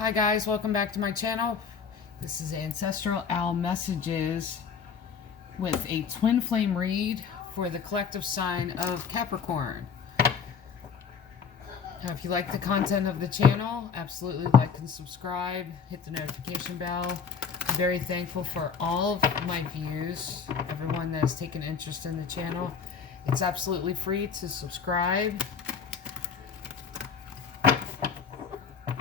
Hi guys, welcome back to my channel. This is Ancestral Owl Messages with a twin flame read for the collective sign of Capricorn. Now, if you like the content of the channel, absolutely like and subscribe, hit the notification bell. I'm very thankful for all of my views, everyone that has taken interest in the channel. It's absolutely free to subscribe.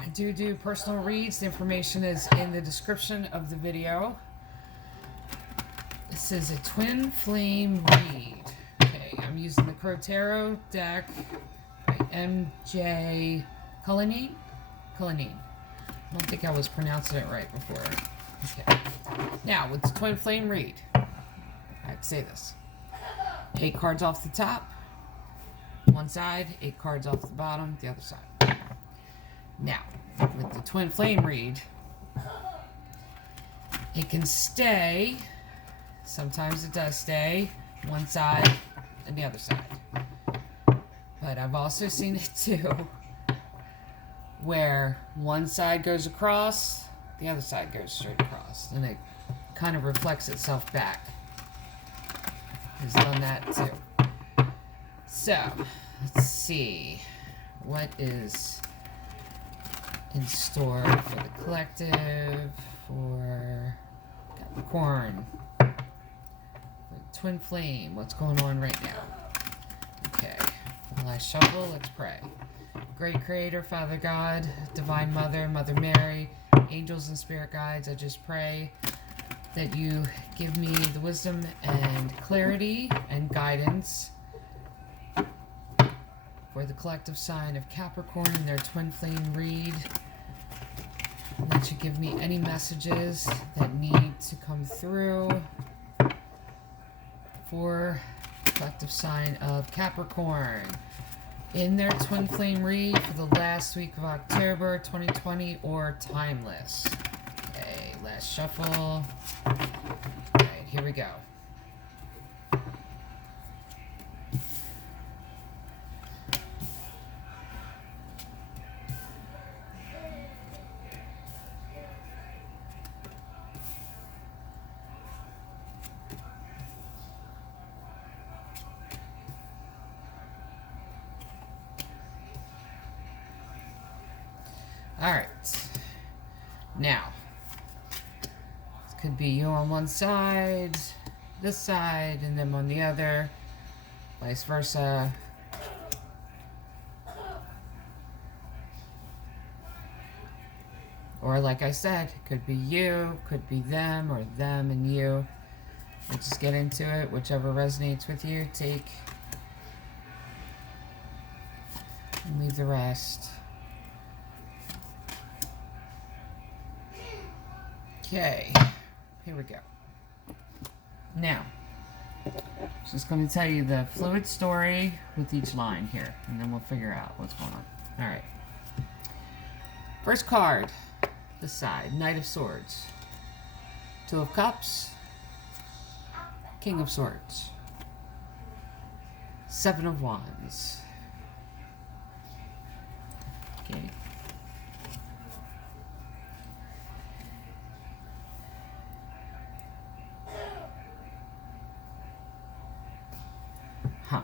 I do personal reads. The information is in the description of the video. This is a twin flame read. Okay, I'm using the Crow Tarot deck by M.J. Cullinane. I don't think I was pronouncing it right before. Okay. Now, with the twin flame read, I have to say this. 8 cards off the top, one side, 8 cards off the bottom, the other side. Now, with the twin flame read, it can stay, sometimes it does stay, one side and the other side. But I've also seen it too, where one side goes across, the other side goes straight across, and it kind of reflects itself back. It's done that too. So, let's see, what is in store for the collective, for Capricorn, for twin flame, what's going on right now? Okay, while I shuffle, let's pray. Great Creator, Father God, Divine Mother, Mother Mary, angels and spirit guides, I just pray that you give me the wisdom and clarity and guidance for the collective sign of Capricorn and their twin flame read. That you give me any messages that need to come through for the collective sign of Capricorn in their twin flame read for the last week of October 2020 or timeless. Okay, last shuffle. Alright, here we go. Alright, now, this could be you on one side, this side, and them on the other, vice versa. Or like I said, it could be you, could be them, or them and you. We'll just get into it, whichever resonates with you, take, and leave the rest. Okay, here we go. Now, just going to tell you the fluid story with each line here, and then we'll figure out what's going on. All right. First card, this side, Knight of Swords, 2 of Cups, King of Swords, 7 of Wands. Okay. Huh.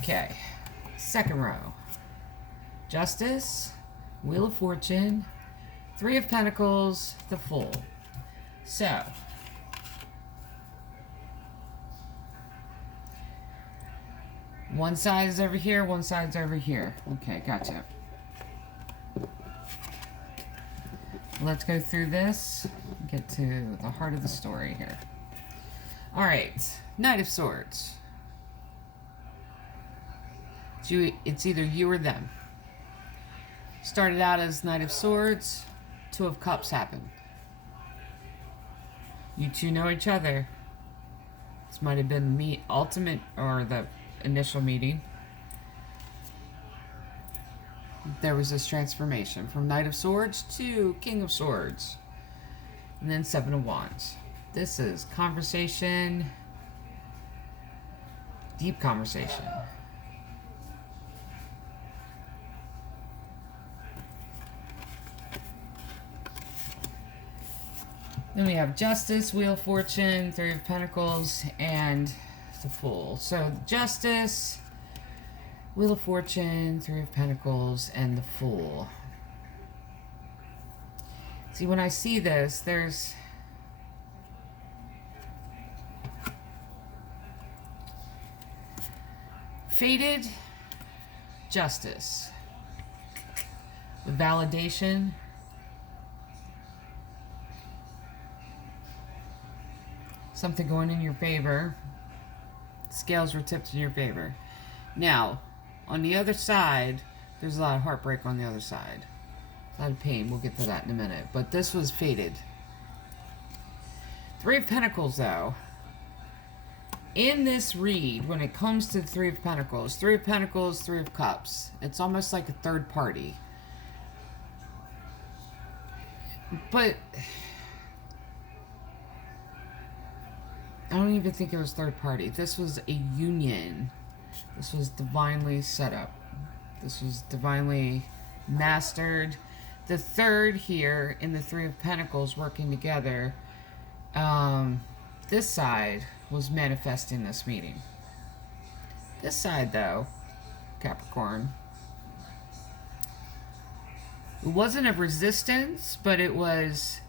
Okay, second row. Justice, Wheel of Fortune, 3 of Pentacles, the Fool. So, one side is over here, one side's over here. Okay, gotcha. Let's go through this and get to the heart of the story here. Alright, Knight of Swords. It's either you or them. Started out as Knight of Swords, 2 of Cups happened. You two know each other. This might have been the ultimate or the initial meeting. There was this transformation from Knight of Swords to King of Swords. And then 7 of Wands. This is conversation deep conversation. Then we have Justice, Wheel of Fortune, Three of Pentacles, and the Fool. So Justice, Wheel of Fortune, Three of Pentacles, and the Fool. See, when I see this, there's... Fated Justice. The validation. Something going in your favor. Scales were tipped in your favor. Now, on the other side, there's a lot of heartbreak on the other side. A lot of pain. We'll get to that in a minute. But this was fated. Three of Pentacles, though. In this read, when it comes to the Three of Pentacles, Three of Cups, it's almost like a third party. But I don't even think it was third party. This was a union. This was divinely set up. This was divinely mastered. The third here in the Three of Pentacles working together, this side was manifesting this meeting. This side, though, Capricorn, it wasn't a resistance, but it was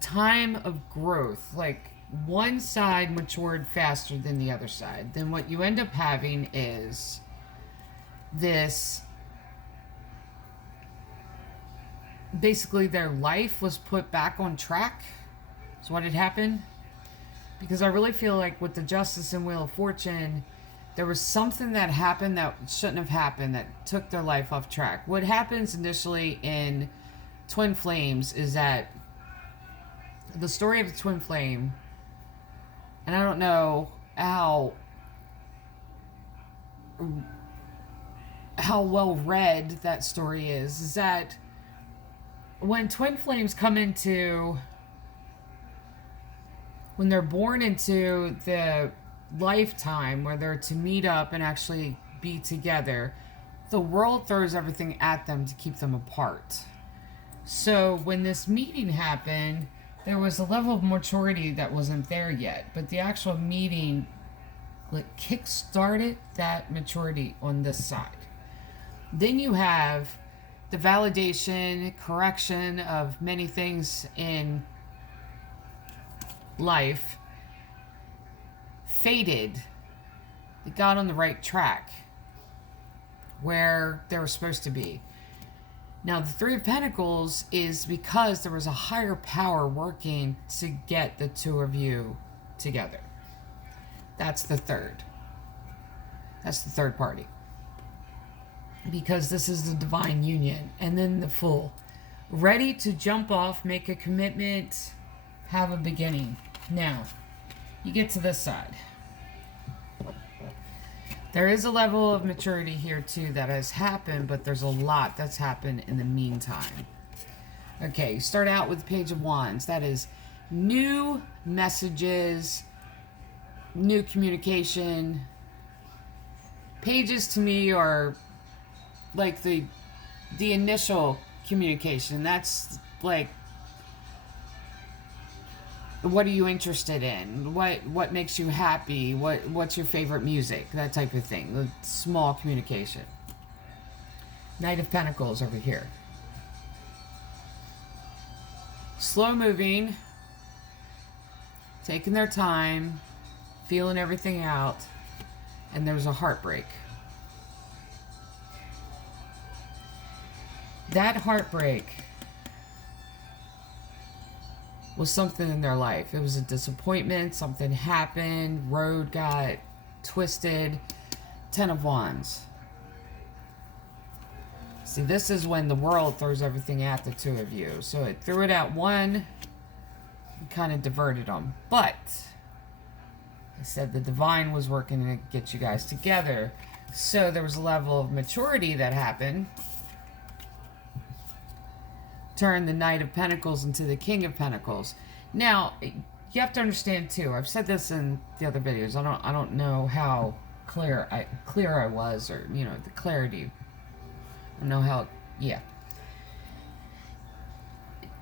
time of growth. Like, one side matured faster than the other side. Then what you end up having is this, basically their life was put back on track. So what had happened? Because I really feel like with the Justice and Wheel of Fortune, there was something that happened that shouldn't have happened that took their life off track. What happens initially in Twin Flames is that the story of the Twin Flame, and I don't know how well read that story is that when Twin Flames come into, when they're born into the lifetime where they're to meet up and actually be together, the world throws everything at them to keep them apart. So when this meeting happened, there was a level of maturity that wasn't there yet, but the actual meeting like kick-started that maturity on this side. Then you have the validation, correction of many things in life. Fated, they got on the right track where they were supposed to be. Now, the Three of Pentacles is because there was a higher power working to get the two of you together. That's the third. That's the third party. Because this is the divine union. And then the Fool. Ready to jump off, make a commitment, have a beginning. Now, you get to this side. There is a level of maturity here too that has happened, but there's a lot that's happened in the meantime. Okay, you start out with the Page of Wands. That is new messages, new communication. Pages to me are like the initial communication. That's like, what are you interested in? What makes you happy? What's your favorite music? That type of thing. The small communication. Knight of Pentacles over here. Slow moving. Taking their time. Feeling everything out. And there's a heartbreak. That heartbreak was something in their life. It was a disappointment. Something happened. Road got twisted. Ten of Wands. See, this is when the world throws everything at the two of you. So it threw it at one. And kind of diverted them. But I said the divine was working to get you guys together. So there was a level of maturity that happened. Turn the Knight of Pentacles into the King of Pentacles. Now, you have to understand too, I've said this in the other videos, I don't know how clear I was, or the clarity. I don't know how. Yeah.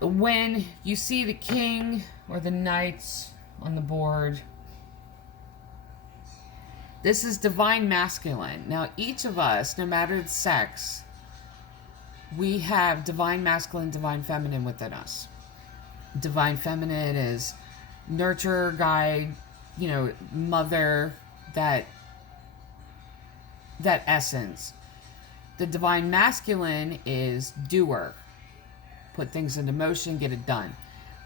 When you see the king or the knights on the board, this is divine masculine. Now, each of us, no matter the sex, we have divine masculine, divine feminine within us. Divine feminine is nurturer, guide, mother, that essence. The divine masculine is doer. Put things into motion, get it done.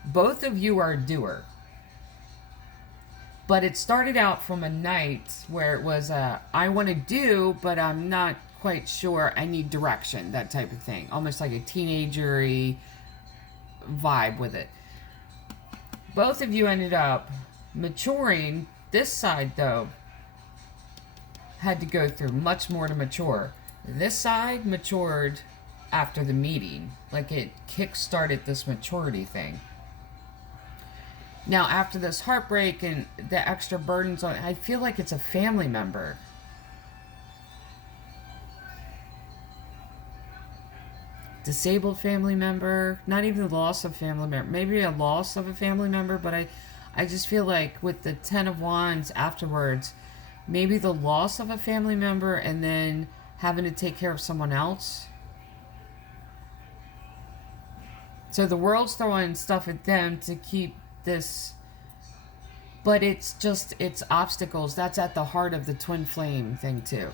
Both of you are a doer. But it started out from a night where it was I want to do, but I'm not quite sure. I need direction, that type of thing. Almost like a teenager-y vibe with it. Both of you ended up maturing. This side, though, had to go through much more to mature. This side matured after the meeting. Like, it kick-started this maturity thing. Now, after this heartbreak and the extra burdens on it, I feel like it's a family member. Disabled family member. Not even the loss of family member. Maybe a loss of a family member, but I just feel like with the Ten of Wands afterwards, maybe the loss of a family member and then having to take care of someone else. So the world's throwing stuff at them to keep this, but it's obstacles. That's at the heart of the twin flame thing too.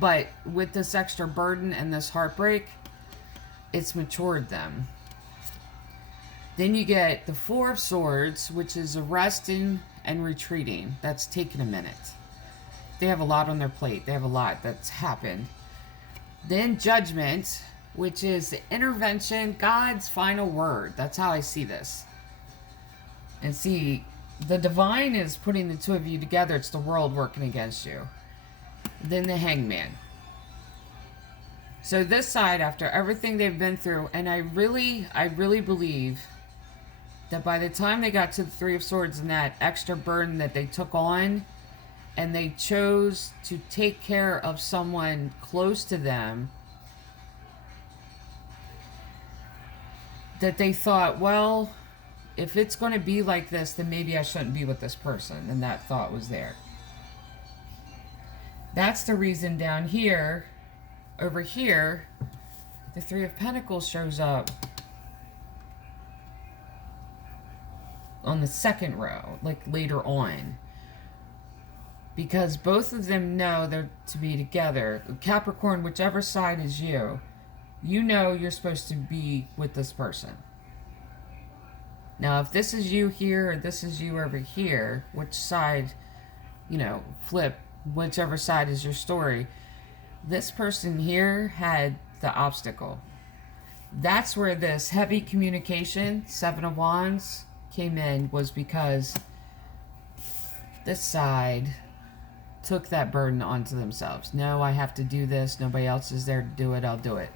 But with this extra burden and this heartbreak, it's matured them. Then you get the Four of Swords, which is arresting and retreating. That's taken a minute. They have a lot on their plate. They have a lot that's happened. Then Judgment, which is the intervention, God's final word. That's how I see this. And see, the divine is putting the two of you together. It's the world working against you. Then the Hangman. So this side, after everything they've been through, and I really believe that by the time they got to the Three of Swords and that extra burden that they took on, and they chose to take care of someone close to them, that they thought, well, if it's going to be like this, then maybe I shouldn't be with this person. And that thought was there. That's the reason down here, over here, the Three of Pentacles shows up on the second row, like later on. Because both of them know they're to be together. Capricorn, whichever side is you, you know you're supposed to be with this person. Now, if this is you here or this is you over here, which side, flip, whichever side is your story, this person here had the obstacle. That's where this heavy communication, Seven of Wands, came in, was because this side took that burden onto themselves. No, I have to do this. Nobody else is there to do it. I'll do it.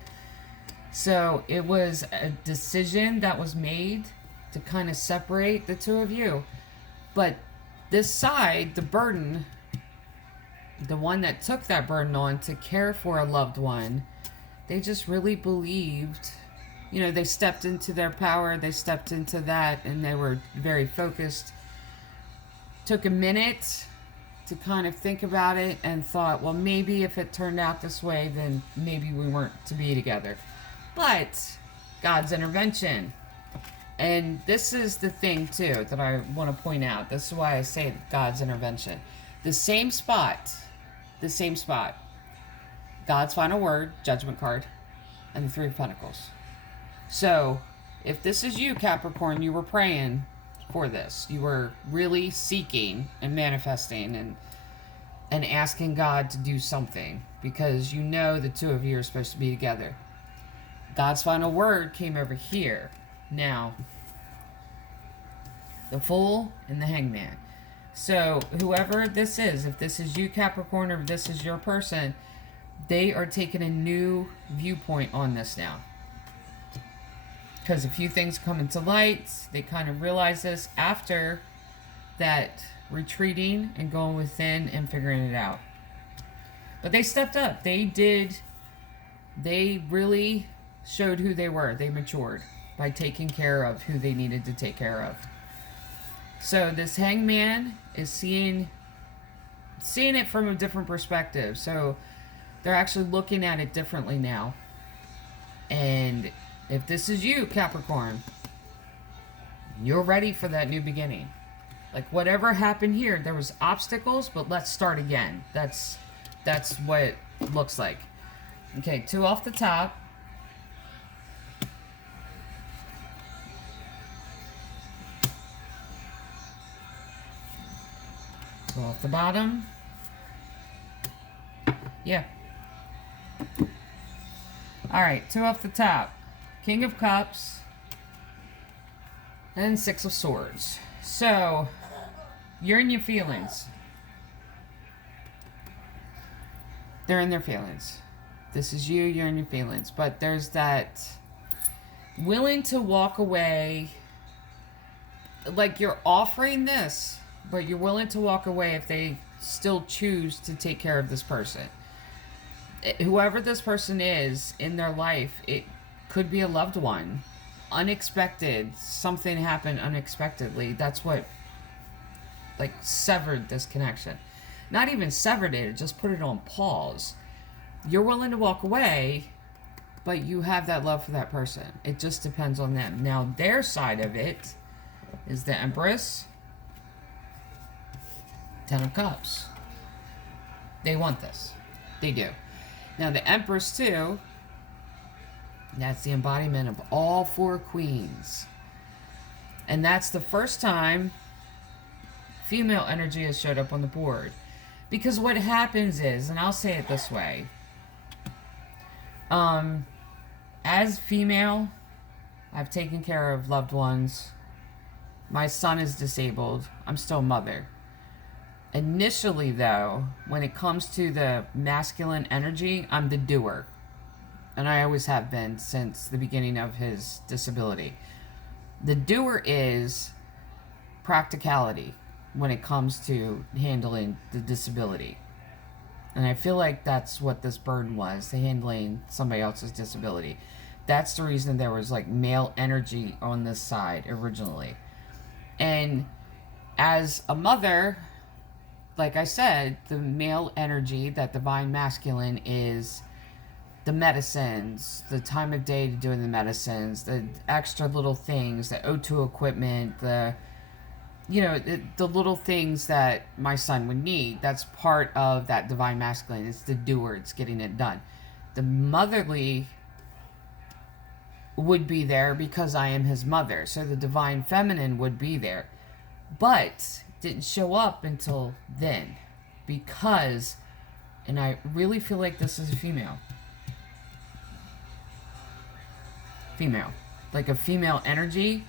So it was a decision that was made to kind of separate the two of you. But this side, the burden, the one that took that burden on to care for a loved one, they just really believed, they stepped into their power, they stepped into that, and they were very focused. Took a minute to kind of think about it and thought, well, maybe if it turned out this way, then maybe we weren't to be together. But God's intervention. And this is the thing, too, that I want to point out. This is why I say God's intervention. The same spot. God's final word, Judgment card, and the Three of Pentacles. So, if this is you, Capricorn, you were praying for this. You were really seeking and manifesting and asking God to do something. Because you know the two of you are supposed to be together. God's final word came over here. Now, the Fool and the Hangman. So, whoever this is, if this is you, Capricorn, or if this is your person, they are taking a new viewpoint on this now. Because a few things come into light. They kind of realize this after that retreating and going within and figuring it out. But they stepped up. They really showed who they were. They matured by taking care of who they needed to take care of. So this hangman is seeing it from a different perspective. So they're actually looking at it differently now. And if this is you, Capricorn, you're ready for that new beginning. Like, whatever happened here, there was obstacles, but let's start again. That's what it looks like. Okay, 2 off the top. Two off the bottom. Yeah. Alright, 2 off the top. King of Cups. And 6 of Swords. So, you're in your feelings. They're in their feelings. This is you, you're in your feelings. But there's that willing to walk away. Like, you're offering this, but you're willing to walk away if they still choose to take care of this person. Whoever this person is in their life, it could be a loved one. Unexpected. Something happened unexpectedly. That's what, like, severed this connection. Not even severed it, just put it on pause. You're willing to walk away, but you have that love for that person. It just depends on them. Now, their side of it is the Empress, 10 of Cups. They want this. They do. Now, the Empress, too, that's the embodiment of all 4 queens. And that's the first time female energy has showed up on the board. Because what happens is, and I'll say it this way, as female, I've taken care of loved ones. My son is disabled. I'm still a mother. Initially, though, when it comes to the masculine energy, I'm the doer. And I always have been since the beginning of his disability. The doer is practicality when it comes to handling the disability. And I feel like that's what this burden was, the handling somebody else's disability. That's the reason there was like male energy on this side originally. And as a mother, like I said, the male energy, that divine masculine, is the medicines, the time of day to doing the medicines, the extra little things, the O2 equipment, the little things that my son would need. That's part of that divine masculine. It's the doer. It's getting it done. The motherly would be there because I am his mother. So the divine feminine would be there. But didn't show up until then. Because, and I really feel like this is a female. Female. Like a female energy,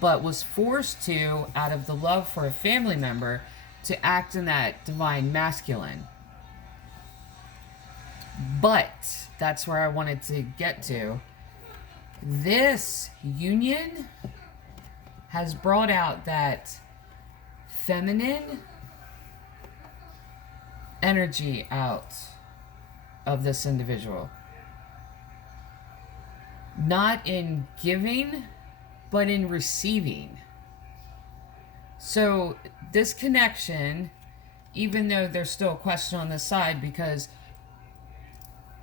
but was forced to, out of the love for a family member, to act in that divine masculine. But that's where I wanted to get to. This union has brought out that feminine energy out of this individual. Not in giving, but in receiving. So this connection, even though there's still a question on this side, because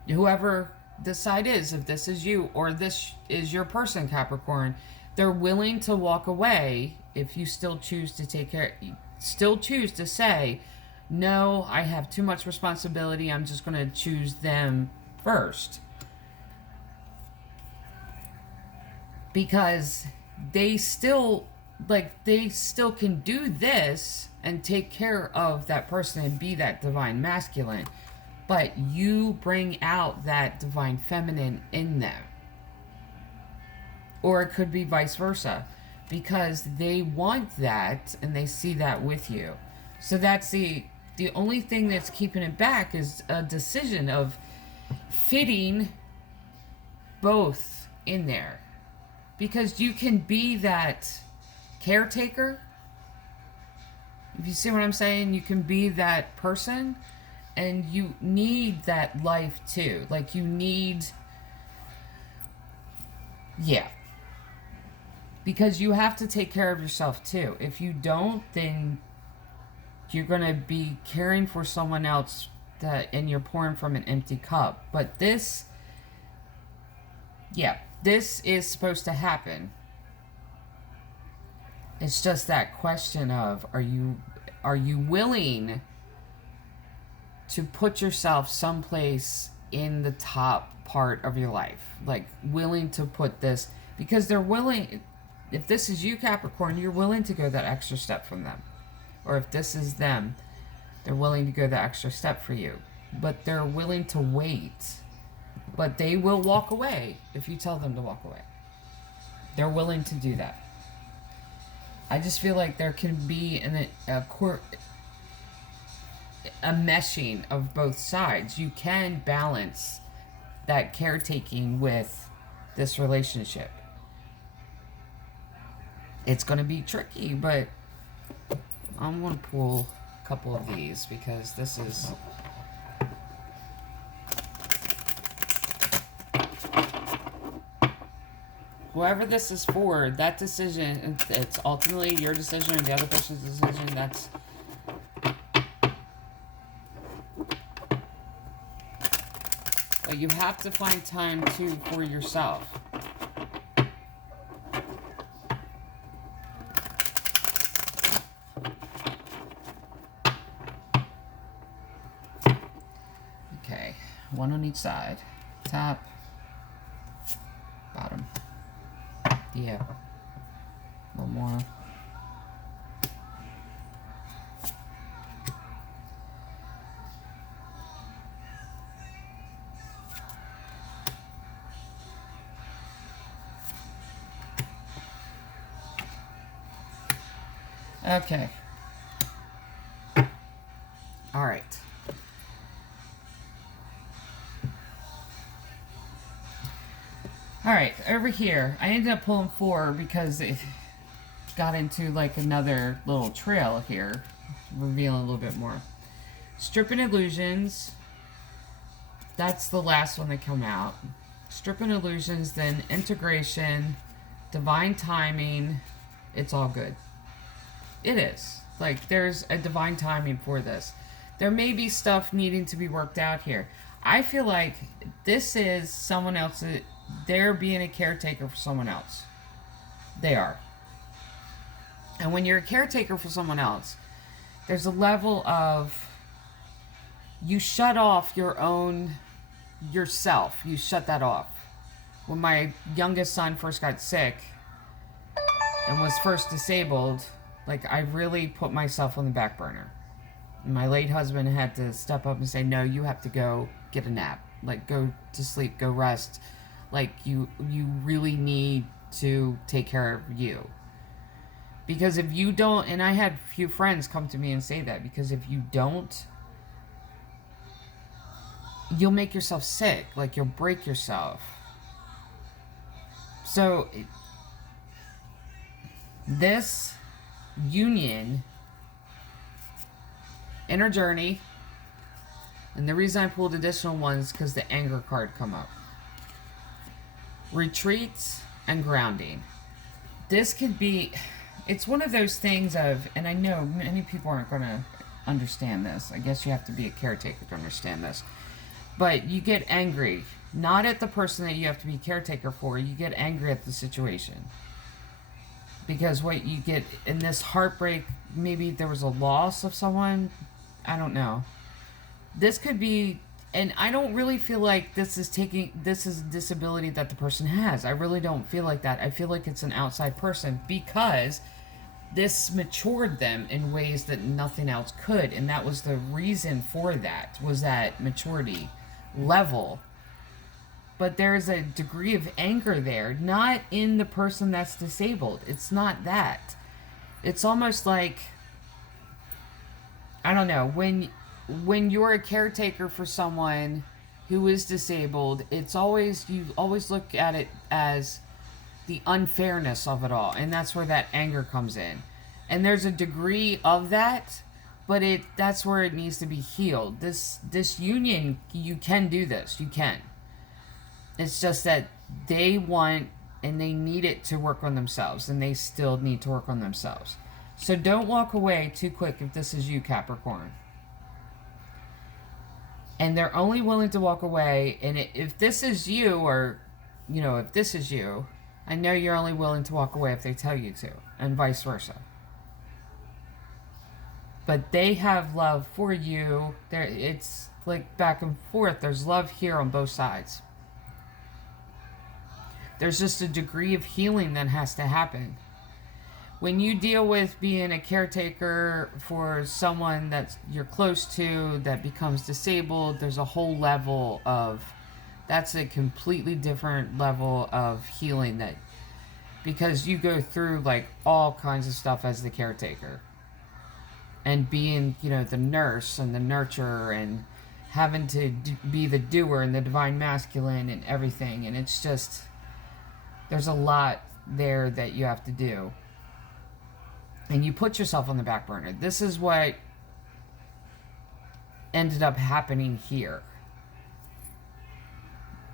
whoever this side is, if this is you or this is your person, Capricorn, they're willing to walk away if you still choose to take care, still choose to say, no, I have too much responsibility, I'm just going to choose them first. Because they still can do this and take care of that person and be that divine masculine, but you bring out that divine feminine in them. Or it could be vice versa, because they want that and they see that with you. So that's the only thing that's keeping it back is a decision of fitting both in there. Because you can be that caretaker If you see what I'm saying, you can be that person, and you need that life too. Like, you need, yeah. Because you have to take care of yourself too. If you don't, then you're going to be caring for someone else and you're pouring from an empty cup. But this, yeah, this is supposed to happen. It's just that question of, are you willing to put yourself someplace in the top part of your life? Like, willing to put this, because they're willing, if this is you, Capricorn, you're willing to go that extra step from them. Or if this is them, they're willing to go the extra step for you. But they're willing to wait. But they will walk away if you tell them to walk away. They're willing to do that. I just feel like there can be a meshing of both sides. You can balance that caretaking with this relationship. It's going to be tricky, but I'm going to pull a couple of these because this is... Whoever this is for, that decision, it's ultimately your decision or the other person's decision. That's... But you have to find time, too, for yourself. Okay, one on each side. Top, bottom. Yeah. One more. Okay. All right. Alright, over here, I ended up pulling 4 because it got into like another little trail here, revealing a little bit more. Stripping Illusions, that's the last one that come out. Stripping Illusions, then Integration, Divine Timing, it's all good. It is. Like, there's a divine timing for this. There may be stuff needing to be worked out here. I feel like this is someone else. They're being a caretaker for someone else. They are. And when you're a caretaker for someone else, there's a level of... You shut off your own... yourself. You shut that off. When my youngest son first got sick and was first disabled, like, I really put myself on the back burner. My late husband had to step up and say, no, you have to go get a nap. Like, go to sleep, go rest. Like, you really need to take care of you. Because if you don't, and I had a few friends come to me and say that, because if you don't, you'll make yourself sick. Like, you'll break yourself. So, this union, inner journey, and the reason I pulled additional ones is because the anger card come up. Retreats and grounding. This could be, it's one of those things of, and I know many people aren't going to understand this. I guess you have to be a caretaker to understand this. But you get angry, not at the person that you have to be caretaker for, you get angry at the situation. Because what you get in this heartbreak, maybe there was a loss of someone, I don't know. This could be, and I don't really feel like this is a disability that the person has. I really don't feel like that. I feel like it's an outside person because this matured them in ways that nothing else could. And that was the reason for that, was that maturity level. But there's a degree of anger there, not in the person that's disabled. It's not that. It's almost like, I don't know, when you're a caretaker for someone who is disabled, it's always, you always look at it as the unfairness of it all, and that's where that anger comes in. And there's a degree of that, but that's where it needs to be healed. This union, you can do this. You can. It's just that they want and they need it to work on themselves, and they still need to work on themselves. So don't walk away too quick if this is you, Capricorn. And they're only willing to walk away, and if this is you, or, you know, if this is you, I know you're only willing to walk away if they tell you to, and vice versa. But they have love for you. It's like back and forth. There's love here on both sides. There's just a degree of healing that has to happen. When you deal with being a caretaker for someone that you're close to that becomes disabled, there's a whole level of, that's a completely different level of healing, that because you go through like all kinds of stuff as the caretaker. And being, you know, the nurse and the nurturer, and having to be the doer and the divine masculine and everything. And it's just, there's a lot there that you have to do. And you put yourself on the back burner. This is what ended up happening here.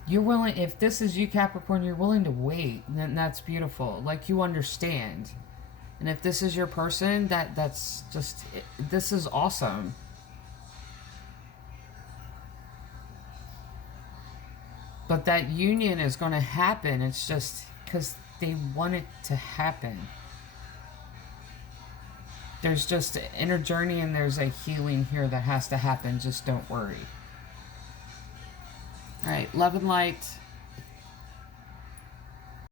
You're willing, if this is you, Capricorn, you're willing to wait. Then that's beautiful. Like, you understand. And if this is your person, that's just, this is awesome. But that union is going to happen. It's just because they want it to happen. There's just an inner journey, and there's a healing here that has to happen. Just don't worry. All right, love and light.